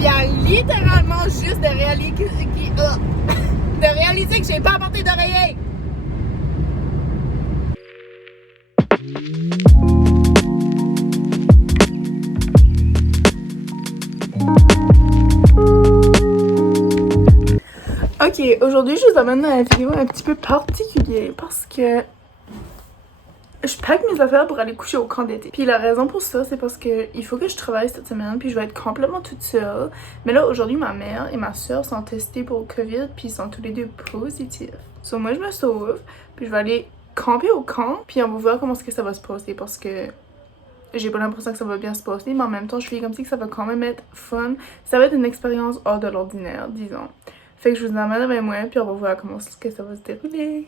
viens littéralement juste de réaliser que j'ai pas apporté d'oreiller. Ok, aujourd'hui je vous amène une vidéo un petit peu particulière parce que je pack mes affaires pour aller coucher au camp d'été. Puis la raison pour ça, c'est parce que il faut que je travaille cette semaine, puis je vais être complètement toute seule. Mais là, aujourd'hui, ma mère et ma soeur sont testées pour le COVID, puis ils sont tous les deux positifs. Donc moi, je me sauve, puis je vais aller camper au camp, puis on va voir comment est-ce que ça va se passer, parce que j'ai pas l'impression que ça va bien se passer, mais en même temps, je fais comme si que ça va quand même être fun. Ça va être une expérience hors de l'ordinaire, disons. Fait que je vous emmène avec moi, puis on va voir comment est-ce que ça va se dérouler.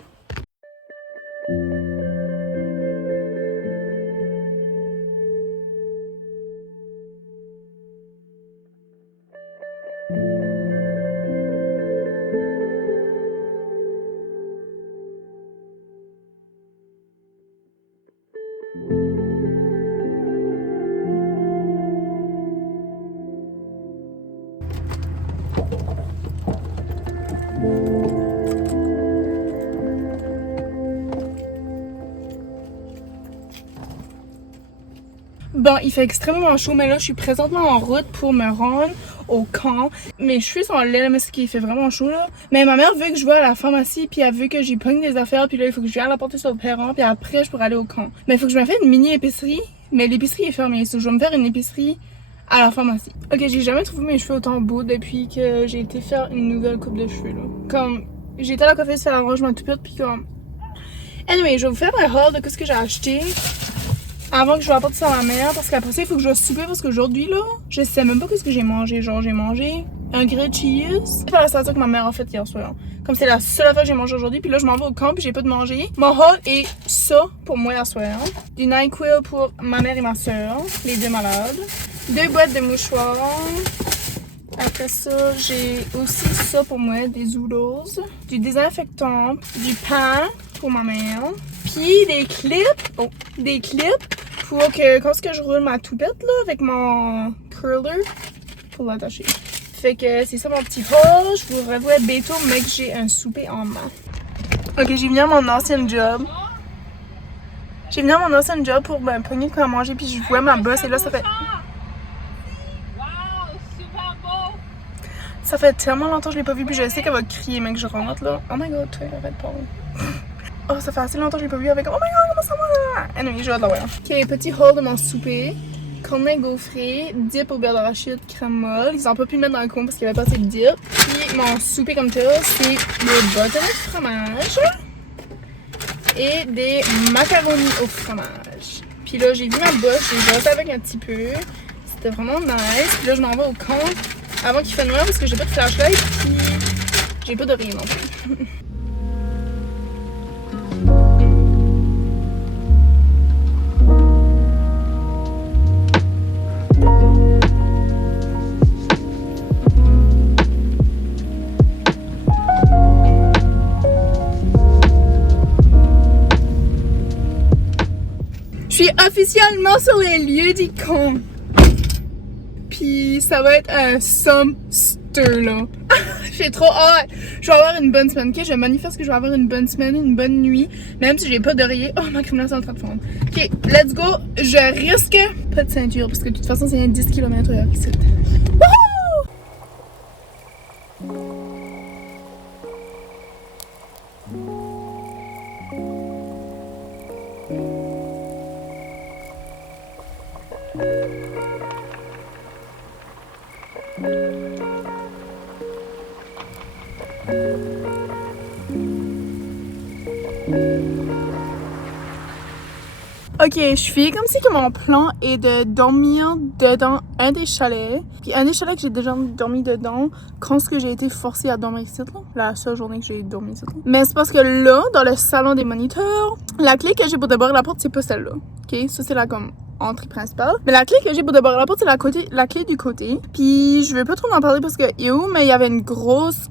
Bon, il fait extrêmement chaud, mais là, je suis présentement en route pour me rendre au camp. Mes cheveux sont laids, mais il fait vraiment chaud, là. Mais ma mère veut que je vais à la pharmacie, puis elle veut que j'y pogne des affaires, puis là, il faut que je vienne la porter sur le perron, puis après, je pourrai aller au camp. Mais il faut que je me fasse une mini-épicerie, mais l'épicerie est fermée, donc je vais me faire une épicerie à la pharmacie. Ok, j'ai jamais trouvé mes cheveux autant beaux depuis que j'ai été faire une nouvelle coupe de cheveux, là. Comme, j'ai été à la coiffeuse faire l'arrangement tout puis comme... Anyway, je vais vous faire un haul de ce que j'ai acheté avant que je apporte ça à ma mère, parce qu'après ça, il faut que je souper, parce qu'aujourd'hui, là, je sais même pas ce que j'ai mangé. Genre, j'ai mangé un grilled cheese. C'est pas la salade que ma mère a faite hier soir. Comme c'est la seule affaire que j'ai mangé aujourd'hui, puis là, je m'en vais au camp, puis j'ai pas de manger. Mon haul est ça pour moi hier soir. Du NyQuil pour ma mère et ma soeur, les deux malades. 2 boîtes de mouchoirs. Après ça, j'ai aussi ça pour moi, des oodles, du désinfectant, du pain pour ma mère, puis des clips pour que quand je roule ma toupette là avec mon curler pour l'attacher. Fait que c'est ça mon petit haul. Je vous revois bientôt, mais que j'ai un souper en main. Ok, j'ai venu à mon ancien job. Pour me pogner de quoi manger, puis je vois ma boss et là ça fait... Ça fait tellement longtemps que je l'ai pas vu, puis je sais qu'elle va crier, mais que je rentre là. Oh my god, toi, arrête pas. Oh, ça fait assez longtemps que je l'ai pas vu avec. Oh my god, comment ça va? Anyway, je vais de la voir. Ok, petit haul de mon souper. Cornet gaufré, dip au beurre d'arachide, crème molle. Ils ont pas pu le mettre dans le coin parce qu'il y avait pas assez de dip. Puis mon souper comme tel, c'est des bâtonnets de fromage et des macaronis au fromage. Puis là, j'ai vu ma bosse, j'ai jasé avec un petit peu. C'était vraiment nice. Puis là, je m'en vais au camp avant qu'il fasse noir parce que j'ai pas de flashlight, puis j'ai pas de rien non plus. Je suis officiellement sur les lieux du camp. Puis ça va être un sumster là. J'ai trop hâte. Je vais avoir une bonne semaine, ok? Je manifeste que je vais avoir une bonne semaine, une bonne nuit. Même si j'ai pas d'oreiller. Oh, ma criminelle est en train de fondre. Ok, let's go. Je risque pas de ceinture parce que de toute façon, c'est un 10 km/h ici. Ok, je suis comme si que mon plan est de dormir dedans un des chalets. Puis un des chalets que j'ai déjà dormi dedans quand j'ai été forcée à dormir ici, là. La seule journée que j'ai dormi ici, là. Mais c'est parce que là, dans le salon des moniteurs, la clé que j'ai pour débarrer la porte, c'est pas celle-là. Ok, ça c'est la comme entrée principale. Mais la clé que j'ai pour débarrer la porte, c'est la clé du côté. Puis je veux pas trop en parler parce que mais il y avait une grosse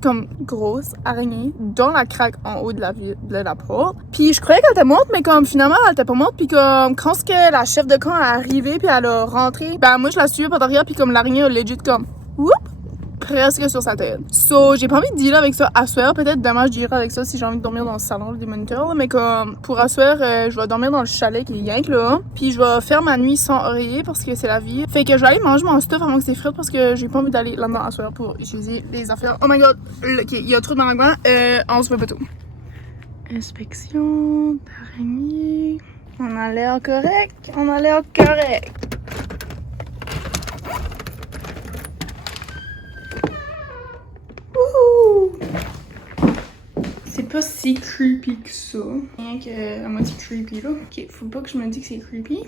araignée dans la craque en haut de la porte. Puis je croyais qu'elle était morte, mais comme finalement elle était pas morte. Puis comme quand la chef de camp est arrivée puis elle a rentré, ben moi je la suivais par derrière puis comme l'araignée a legit comme whoop, presque sur sa tête. So, j'ai pas envie de dealer avec ça à soir. Peut-être demain, je dealerai avec ça si j'ai envie de dormir dans le salon des moniteurs. Là. Mais comme pour à soir, je vais dormir dans le chalet qui est rien que là. Puis je vais faire ma nuit sans oreiller parce que c'est la vie. Fait que je vais aller manger mon stuff avant que c'est frais parce que j'ai pas envie d'aller là-dedans à soir pour utiliser les affaires. Oh my god, ok, il y a trop de maringouin. On se voit bientôt. Inspection d'araignée. On a l'air correct. On a l'air correct. Wouhou! C'est pas si creepy que ça. Rien que la moitié creepy là. Ok, faut pas que je me dise que c'est creepy.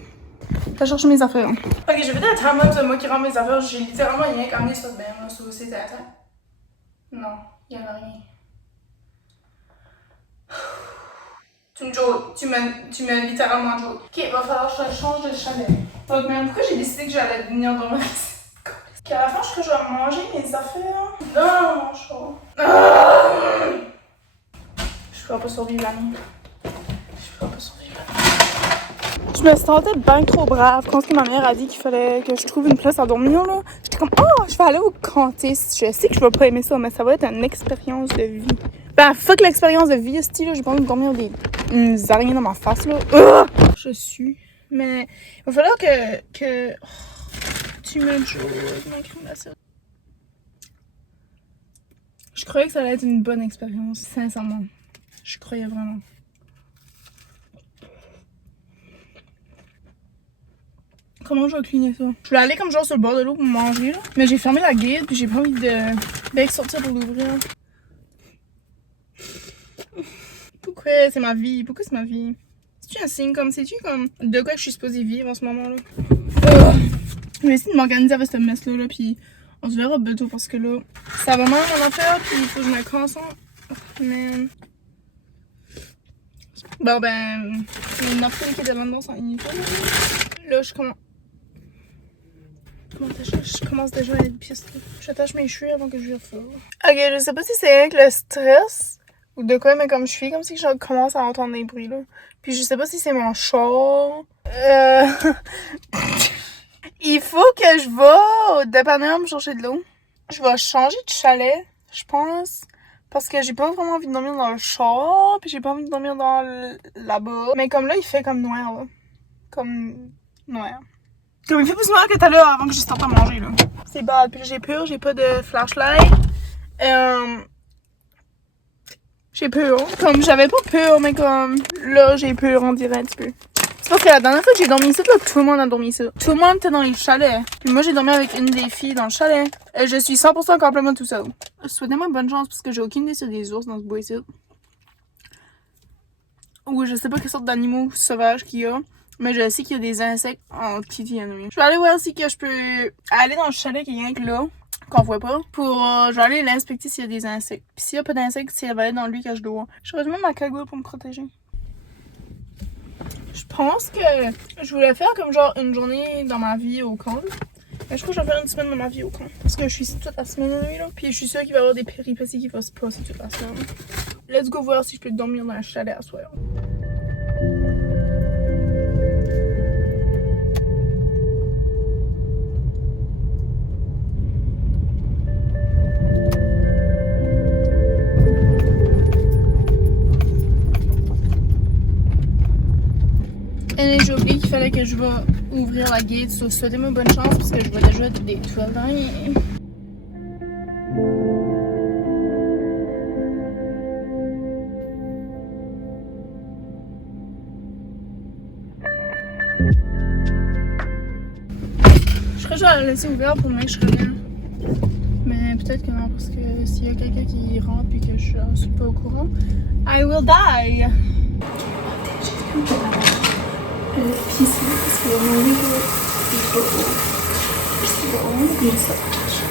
Je vais chercher mes affaires. Ok, j'ai fait un timeline de moi qui rend mes affaires. J'ai littéralement rien qu'amené sur le bain là. Ça, c'est attends. Non, y'en a rien. Tu m'as littéralement joke. Ok, va falloir que je change de chalet. Donc, même pourquoi j'ai décidé que j'allais venir dormir ici? Qu'à la fin, je crois que je vais manger mes affaires dans mon chat. Je pourrais pas survivre la nuit. Je pourrais pas survivre la nuit. Je me sentais bien trop brave quand ma mère a dit qu'il fallait que je trouve une place à dormir. Là. J'étais comme, oh, je vais aller au cantiste. Je sais que je vais pas aimer ça, mais ça va être une expérience de vie. Ben, fuck l'expérience de vie, style, là, j'ai pas envie de dormir des araignées dans ma face, là. Je suis. Mais, il va falloir que... Oh, tu me joues avec ma crème glacée. Je croyais que ça allait être une bonne expérience, sincèrement. Je croyais vraiment. Comment je vais cleaner ça? Je voulais aller comme genre sur le bord de l'eau pour manger, là. Mais j'ai fermé la guide, puis j'ai pas envie de sortir pour l'ouvrir. Pourquoi c'est ma vie? Pourquoi c'est ma vie? C'est-tu un signe comme... C'est-tu comme... De quoi que je suis supposée vivre en ce moment-là? Je vais essayer de m'organiser avec cette messe-là, là, puis on se verra bientôt parce que là, ça va mal mon affaire, puis il faut que je me concentre. Mais... Bon ben... Les napkins qui étaient là-dedans sont inutiles. Là, je commence... Je commence déjà à être piste. J'attache mes cheveux avant que je vire fort. Ok, je sais pas si c'est avec le stress ou de quoi, mais comme je suis comme si je commence à entendre des bruits là. Puis je sais pas si c'est mon chat. Il faut que je vais au dépanneur me chercher de l'eau. Je vais changer de chalet, je pense. Parce que j'ai pas vraiment envie de dormir dans le char, puis j'ai pas envie de dormir là-bas. Mais comme là, il fait comme noir, là. Comme noir. Comme il fait plus noir que tout à l'heure avant que je sorte à manger, là. C'est bad. Puis j'ai peur, j'ai pas de flashlight. J'ai peur. Comme j'avais pas peur, mais comme là, j'ai peur, on dirait un petit peu. C'est parce que la dernière fois que j'ai dormi ici, là, tout le monde a dormi ici. Tout le monde était dans les chalets. Puis moi, j'ai dormi avec une des filles dans le chalet. Je suis 100% complètement tout seul. Souhaitez-moi bonne chance parce que j'ai aucune idée sur des ours dans ce bois ici. Ou je sais pas quelle sorte d'animaux sauvages qu'il y a. Mais je sais qu'il y a des insectes en Titi Henry. Je vais aller voir si que je peux aller dans le chalet qui est rien que là, qu'on voit pas, pour je vais aller l'inspecter s'il y a des insectes. Puis s'il y a pas d'insectes, si elle va aller dans lui que je dois. Je vais mettre ma cagoule pour me protéger. Je pense que je voulais faire comme genre une journée dans ma vie au camp. Mais je crois que je vais faire une semaine dans ma vie au camp. Parce que je suis ici toute la semaine lui là. Puis je suis sûre qu'il va y avoir des péripéties qui vont se passer toute la semaine. Let's go voir si je peux dormir dans un chalet à soir. Et j'ai oublié qu'il fallait que je vais ouvrir la gate. Souhaitez-moi bonne chance parce que je vois déjà des toiles dans rien. Je crois que je vais la laisser ouverte pour le mec que je reviens. Mais peut-être que non, parce que s'il y a quelqu'un qui rentre et que je suis pas au courant, I will die! Puis c'est parce que mon livre est pas beau. C'est bon, mais ça va chercher.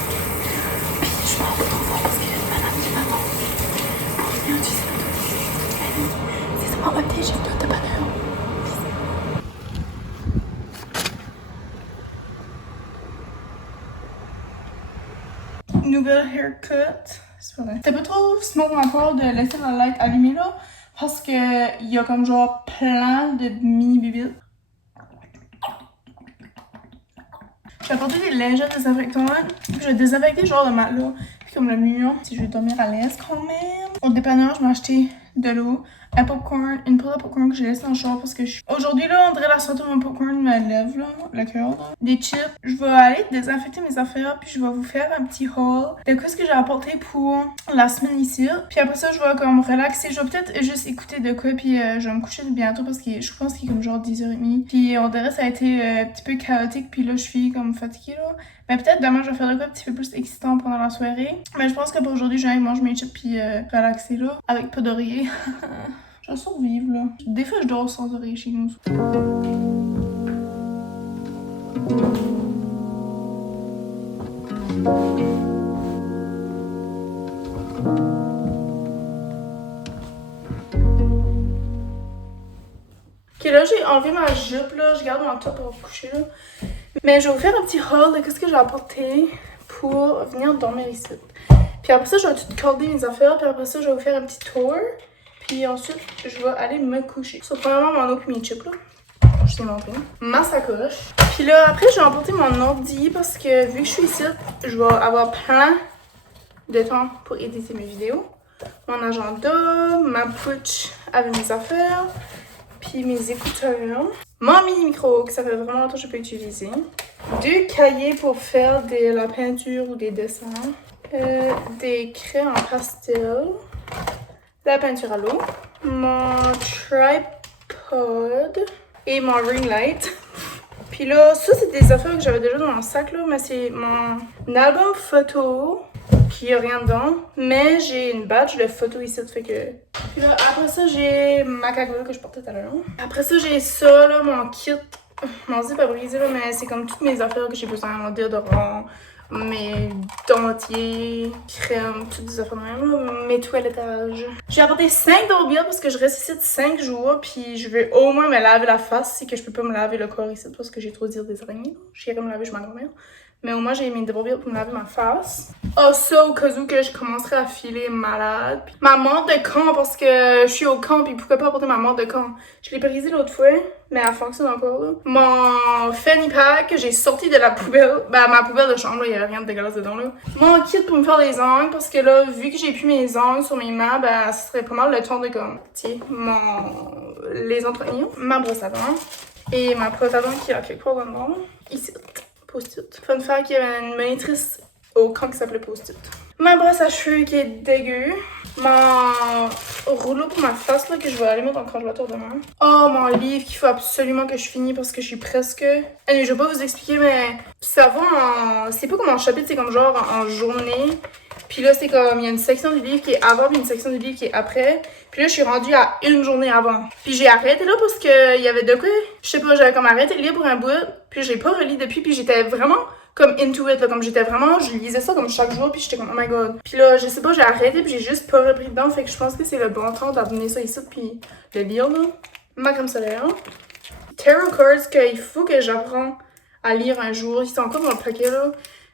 Puis je m'en vais trop voir parce qu'il y a une madame qui m'attend pour venir utiliser la toilette. C'est ça, un petit geste de dépanneur. Nouvelle haircut. C'est pas vrai. C'était pas trop smart de ma part de laisser la light allumée là. Parce que il y a comme genre plein de mini bibites. Je J'ai apporté des lingettes désinfectantes. Je vais désinfecter genre le matelas. Puis comme le mur, si je veux dormir à l'aise quand même. Au dépanneur, je m'ai acheté de l'eau, un popcorn, une poudre à popcorn que j'ai laissée dans le char parce que aujourd'hui là, on dirait la sortie de mon popcorn me lève là, le cœur là. Des chips. Je vais aller désinfecter mes affaires puis je vais vous faire un petit haul de quoi ce que j'ai apporté pour la semaine ici. Puis après ça, je vais comme relaxer. Je vais peut-être juste écouter de quoi puis je vais me coucher bientôt parce que je pense qu'il est comme genre 10h30. Puis on dirait que ça a été un petit peu chaotique puis là je suis comme fatiguée là. Mais peut-être demain je vais faire de quoi un petit peu plus excitant pendant la soirée. Mais je pense que pour aujourd'hui, je vais aller manger mes chips puis relaxer là avec pas d'oreiller. Je vais survivre là. Des fois je dors sans oreiller chez nous. Ok, là j'ai enlevé ma jupe là, je garde mon top pour coucher là. Mais je vais vous faire un petit haul de ce que j'ai apporté pour venir dormir ici. Puis après ça, je vais tout corder mes affaires, puis après ça, je vais vous faire un petit tour. Puis ensuite, je vais aller me coucher. So, premièrement, mon eau puis mes chips là. Je t'ai montré. Ma sacoche. Puis là, après, je vais emporter mon ordi parce que vu que je suis ici, je vais avoir plein de temps pour éditer mes vidéos. Mon agenda, ma pouch avec mes affaires, puis mes écouteurs. Mon mini micro que ça fait vraiment longtemps que je peux utiliser. 2 cahiers pour faire de la peinture ou des dessins. Des craies en pastel. La peinture à l'eau. Mon tripod. Et mon ring light. Puis là, ça c'est des affaires que j'avais déjà dans mon sac là, mais c'est mon album photo. Puis il n'y a rien dedans. Mais j'ai une badge de photo ici, ça fait que... Puis là, après ça, j'ai ma cagoule que je portais tout à l'heure. Après ça, j'ai ça là, mon kit. Mon zip a brisé là, mais c'est comme toutes mes affaires que j'ai besoin. Mon déodorant, mes dentiers, crème, toutes des affaires de même là, mes toilettages. J'ai apporté 5 Dolbia parce que je reste ici de 5 jours, puis je veux au moins me laver la face, c'est que je peux pas me laver le corps ici parce que j'ai trop d'ire des araignées. J'irai me laver chez ma grand-mère. Mais au moins, j'ai mis des Dolbia pour me laver ma face. Oh, ça, au cas où que je commencerai à filer malade. Puis ma montre de camp, parce que je suis au camp, puis pourquoi pas apporter ma montre de camp? Je l'ai brisée l'autre fois, mais elle fonctionne encore, là. Mon fanny pack que j'ai sorti de la poubelle, ben ma poubelle de chambre, là, il y avait rien de dégueulasse dedans, là. Mon kit pour me faire les ongles, parce que là, vu que j'ai plus mes ongles sur mes mains, ben, ce serait pas mal le temps de comme, tiens, les entretenir. Ma brosse à dents. Et ma brosse à dents qui a quelque part dedans, là. Ici. Post-it. Fun fact, il y avait une monitrice au camp qui s'appelait Post-it. Ma brosse à cheveux qui est dégueu. Mon rouleau pour ma face là, que je vais aller mettre dans le congélateur demain. Oh, mon livre qu'il faut absolument que je finisse parce que je suis presque... Allez, je vais pas vous expliquer, mais ça va en... C'est pas comme en chapitre, c'est comme genre en journée. Puis là, c'est comme, il y a une section du livre qui est avant, puis une section du livre qui est après. Puis là, je suis rendue à une journée avant. Puis j'ai arrêté là parce que il y avait de quoi. Je sais pas, j'avais comme arrêté de lire pour un bout. Puis j'ai pas relu depuis, puis j'étais vraiment comme into it, là, comme j'étais vraiment, je lisais ça comme chaque jour, puis j'étais comme, oh my god. Puis là, je sais pas, j'ai arrêté, puis j'ai juste pas repris dedans, fait que je pense que c'est le bon temps d'amener ça ici, puis le lire, là. Ma crème solaire. Tarot cards qu'il faut que j'apprends à lire un jour. Ils sont encore dans le paquet, là.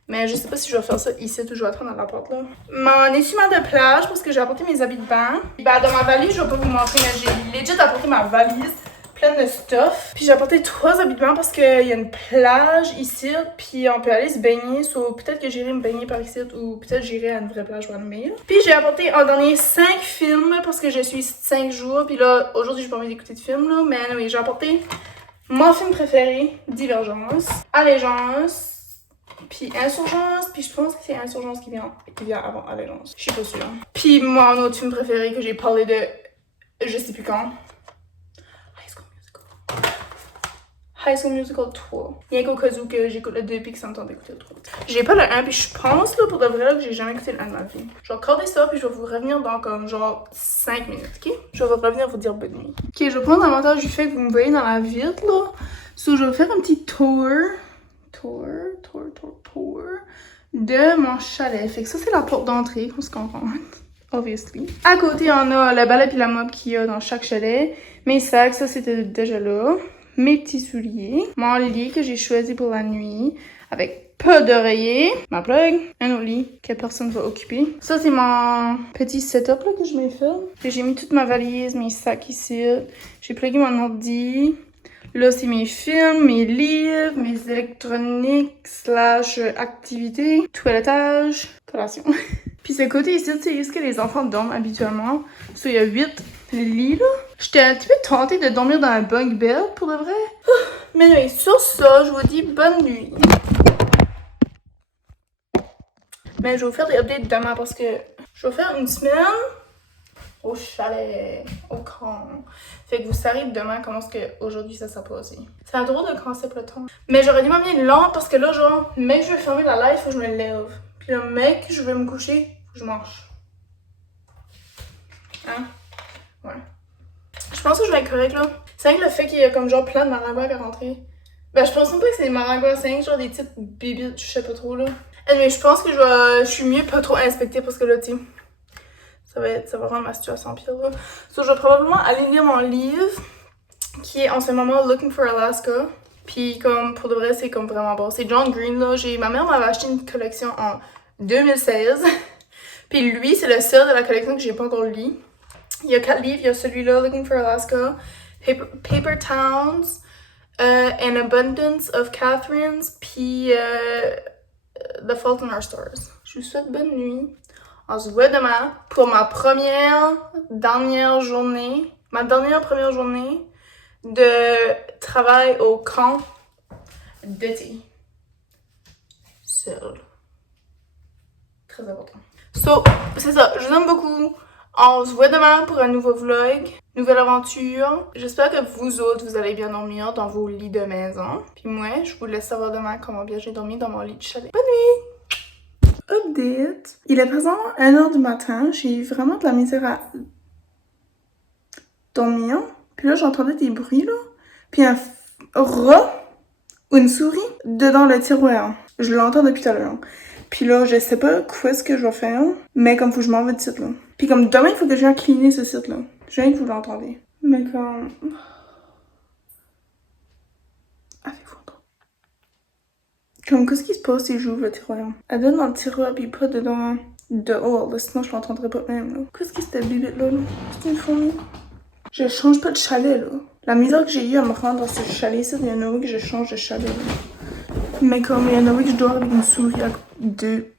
Mais je sais pas si je vais faire ça ici ou je vais attendre dans la porte là. Mon essuie-main de plage parce que j'ai apporté mes habits de bain. Ben dans ma valise, je vais pas vous montrer, mais j'ai legit apporté ma valise pleine de stuff. Puis j'ai apporté 3 habits de bain parce qu'il y a une plage ici, puis on peut aller se baigner. So, peut-être que j'irai me baigner par ici ou peut-être j'irai à une vraie plage random. Puis j'ai apporté en dernier 5 films parce que je suis ici 5 jours. Puis là, aujourd'hui, j'ai pas envie d'écouter de films là. Mais oui, j'ai apporté mon film préféré, Divergence, Allégeance, puis Insurgence, puis je pense que c'est Insurgence qui vient avant Allégeance. Je suis pas sûre. Puis mon autre film préféré que j'ai parlé de je sais plus quand. High School Musical 3. Rien qu'au cas où que j'écoute le 2 puis que ça me tente d'écouter le 3. J'ai pas le 1 puis je pense là pour de vrai là, que j'ai jamais écouté le 1 de ma vie. Je vais recorder ça puis je vais vous revenir dans comme genre 5 minutes, ok? Je vais revenir vous dire bonne nuit. Ok, je vais prendre l'avantage du fait que vous me voyez dans la vitre là. So je vais faire un petit tour de mon chalet. Fait que ça c'est la porte d'entrée, on se comprend. Obviously. À côté on a le balai puis la mop qu'il y a dans chaque chalet. Mes sacs, ça c'était déjà là. Mes petits souliers, mon lit que j'ai choisi pour la nuit avec peu d'oreiller, ma plug, un autre lit que personne va occuper. Ça c'est mon petit setup là que je m'ai fait. J'ai mis toute ma valise, mes sacs ici. J'ai plugué mon ordi, Là, c'est mes films, mes livres, mes électroniques / activités, toilettage, collation. Puis ce côté ici, c'est ce que les enfants dorment habituellement. Ça, il y a 8 lits, là. J'étais un petit peu tentée de dormir dans un bunk bed, pour de vrai. Mais oui, sur ça, je vous dis bonne nuit. Mais je vais vous faire des updates demain parce que je vais faire une semaine au chalet, au camp. Fait que vous saurez demain comment est-ce que aujourd'hui ça s'est passé. C'est un drôle de concept le temps. Mais j'aurais dû m'amener lent parce que là, genre, mec, je vais fermer la live, faut que je me lève. Puis là, mec, je vais me coucher, faut que je mange. Hein? Ouais. Je pense que je vais être correct là. C'est vrai que le fait qu'il y a comme genre plein de marangouas à rentrer. Ben, je pense même pas que c'est des marangouas, c'est genre des petites bébites, je sais pas trop là. Mais je pense que je suis mieux pas trop inspecter parce que là, tu sais. Ça va rendre ma situation pire là. So, je vais probablement aller lire mon livre qui est en ce moment Looking for Alaska. Puis comme pour de vrai c'est comme vraiment bon. C'est John Green là. Ma mère m'avait acheté une collection en 2016. Puis lui c'est le seul de la collection que j'ai pas encore lu. Il y a 4 livres. Il y a celui-là Looking for Alaska, Paper Towns, An Abundance of Catherines, puis The Fault in Our Stars. Je vous souhaite bonne nuit. On se voit demain pour ma dernière journée de travail au camp d'été. Seul. Très important. So, c'est ça. Je vous aime beaucoup. On se voit demain pour un nouveau vlog, nouvelle aventure. J'espère que vous autres, vous allez bien dormir dans vos lits de maison. Puis moi, je vous laisse savoir demain comment bien j'ai dormi dans mon lit de chalet. Bonne nuit! Update. Il est présent 1h du matin. J'ai vraiment de la misère à dormir. Puis là, j'entendais des bruits, là. Puis un rat ou une souris dedans le tiroir. Je l'entends depuis tout à l'heure. Puis là, je sais pas quoi est-ce que je vais faire. Mais comme faut que je m'en vais de site, là. Puis comme demain, il faut que je vienne cleaner ce site-là. Je viens que vous l'entendez. Mais comme... Comme, qu'est-ce qui se passe si j'ouvre le tiroir? Elle donne dans le tiroir pis pas dedans dehors, là, sinon je l'entendrai pas même, là. Qu'est-ce qui c'était bibite là? C'est une fourmi? Je change pas de chalet, là. La misère que j'ai eu à me rendre dans ce chalet-ci, il y en a où que je change de chalet, là. Mais comme il y en a où que je dors avec une souris à 2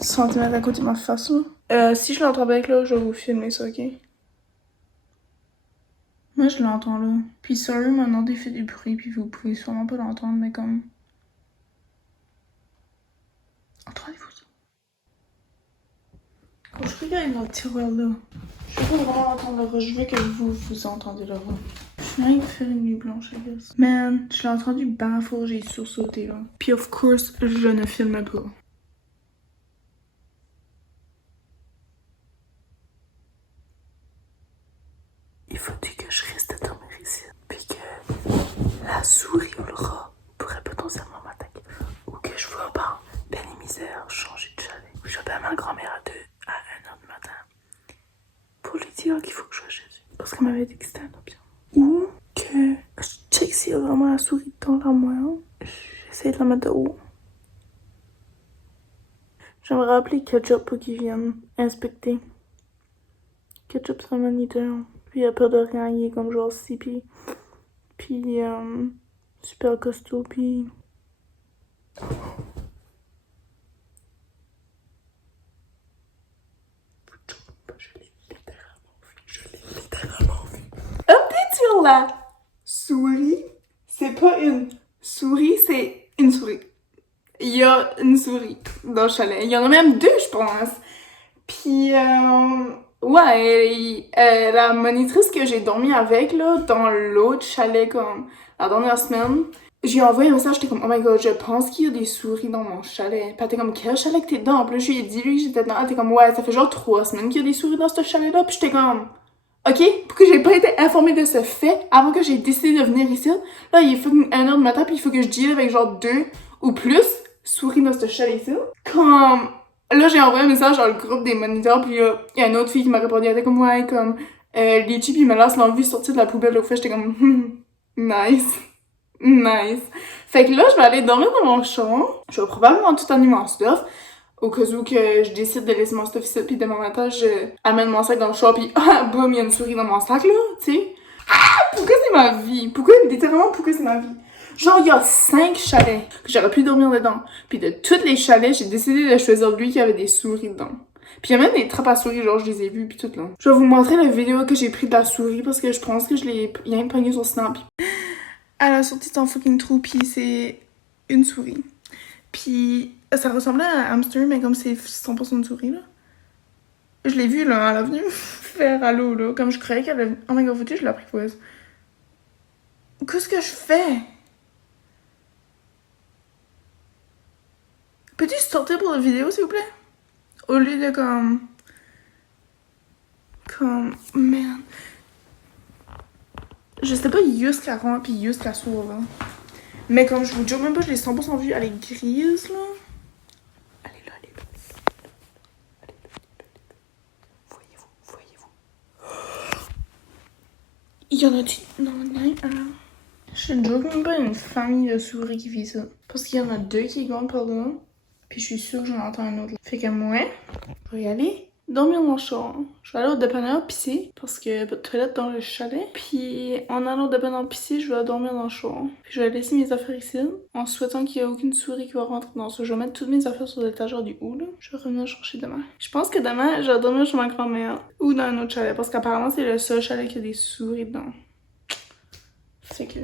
cm à côté de ma face, là. Si je l'entends avec, là, je vais vous filmer ça, ok? Moi, je l'entends, là. Puis sorry, maintenant, il fait du bruit, puis vous pouvez sûrement pas l'entendre, mais comme... Entendez-vous ça? Quand je regarde dans le tiroir là, je veux pas vraiment entendre le rat, je veux que vous entendez le rat. Je viens de faire une nuit blanche, I guess. Man, je l'ai entendu ben fort, j'ai sursauté là. Puis of course, je ne filme pas. Il faut que je reste dormir ici, puis que la souris ou le rat pourrait potentiellement m'attaquer. Ou que je vois pas peine et misère changer de chalet. Je vais appeler ma grand-mère à 1h du matin pour lui dire qu'il faut que je sois chez lui. Parce qu'elle m'avait dit que c'était une option. Ou que je check s'il y a vraiment la souris dans l'armoire. J'essaie de la mettre de haut. J'aimerais appeler Ketchup pour qu'il vienne inspecter. Ketchup c'est un moniteur. Puis il a peur de rien, il est comme genre 6 pieds. Puis super costaud, puis... Je l'ai littéralement vu. Update sur la souris. C'est pas une souris, c'est une souris. Il y a une souris dans le chalet. Il y en a même 2, je pense. Puis, ouais, la monitrice que j'ai dormi avec, là, dans l'autre chalet, comme, la dernière semaine, j'ai envoyé un message, j'étais comme, oh my god, je pense qu'il y a des souris dans mon chalet. Puis elle était comme, quel chalet que t'es dedans? Puis là, je lui ai dit, lui, que j'étais dedans. Elle était comme, ouais, ça fait genre 3 semaines qu'il y a des souris dans ce chalet-là. Puis j'étais comme, ok, pourquoi j'ai pas été informée de ce fait avant que j'ai décidé de venir ici? Là, il est 1h du matin, puis il faut que je deal avec genre 2 ou plus souris dans ce chalet-ci. Comme... Là, j'ai envoyé un message dans le groupe des moniteurs, puis il y a une autre fille qui m'a répondu, elle était comme, ouais, comme, Litchi, puis il me laisse l'envie sortir de la poubelle au fait, j'étais comme, nice, nice. Fait que là, je vais aller dormir dans mon chambre, je vais probablement tout annuler mon stuff, au cas où que je décide de laisser mon stuff ici, puis demain matin, je amène mon sac dans le chambre, puis boum, il y a une souris dans mon sac, là, tu sais. Ah! Pourquoi c'est c'est ma vie? Pourquoi, littéralement, pourquoi c'est ma vie? Genre, il y a 5 chalets que j'aurais pu dormir dedans. Puis de tous les chalets, j'ai décidé de choisir lui qui avait des souris dedans. Puis il y a même des trappes à souris, genre je les ai vues, puis tout là. Je vais vous montrer la vidéo que j'ai prise de la souris parce que je pense que je l'ai rien pogné sur Snap. Elle a sorti son fucking trou, puis c'est une souris. Puis ça ressemblait à un hamster, mais comme c'est 100% une souris là. Je l'ai vue là, elle est venue me faire allô là, comme je croyais qu'elle avait... Oh my god, faut-tu que je l'apprivoise? Qu'est-ce que je fais? Peux-tu sortir pour la vidéo, s'il vous plaît? Au lieu de comme... Merde. Je sais pas jusqu'à rond pis jusqu'à sourd, là. Mais comme je vous dis, même pas, je l'ai 100% vue. Elle est grise, là. Elle est là, elle est là. Voyez-vous. Il y en a-tu? Non, non, je ne joue même pas une famille de souris qui vit ça. Parce qu'il y en a 2 qui grandent par là. Puis je suis sûre que j'en entends un autre. Fait que moi, je vais y aller dormir dans le char. Je vais aller au dépanneur pisser parce qu'il y a pas de toilette dans le chalet. Puis en allant au dépanneur pisser, je vais dormir dans le char. Puis je vais laisser mes affaires ici en souhaitant qu'il n'y ait aucune souris qui va rentrer dans ça. Je vais mettre toutes mes affaires sur l'étagère du haut là. Je vais revenir chercher demain. Je pense que demain, je vais dormir chez ma grand-mère ou dans un autre chalet parce qu'apparemment c'est le seul chalet qui a des souris dedans. Fait que...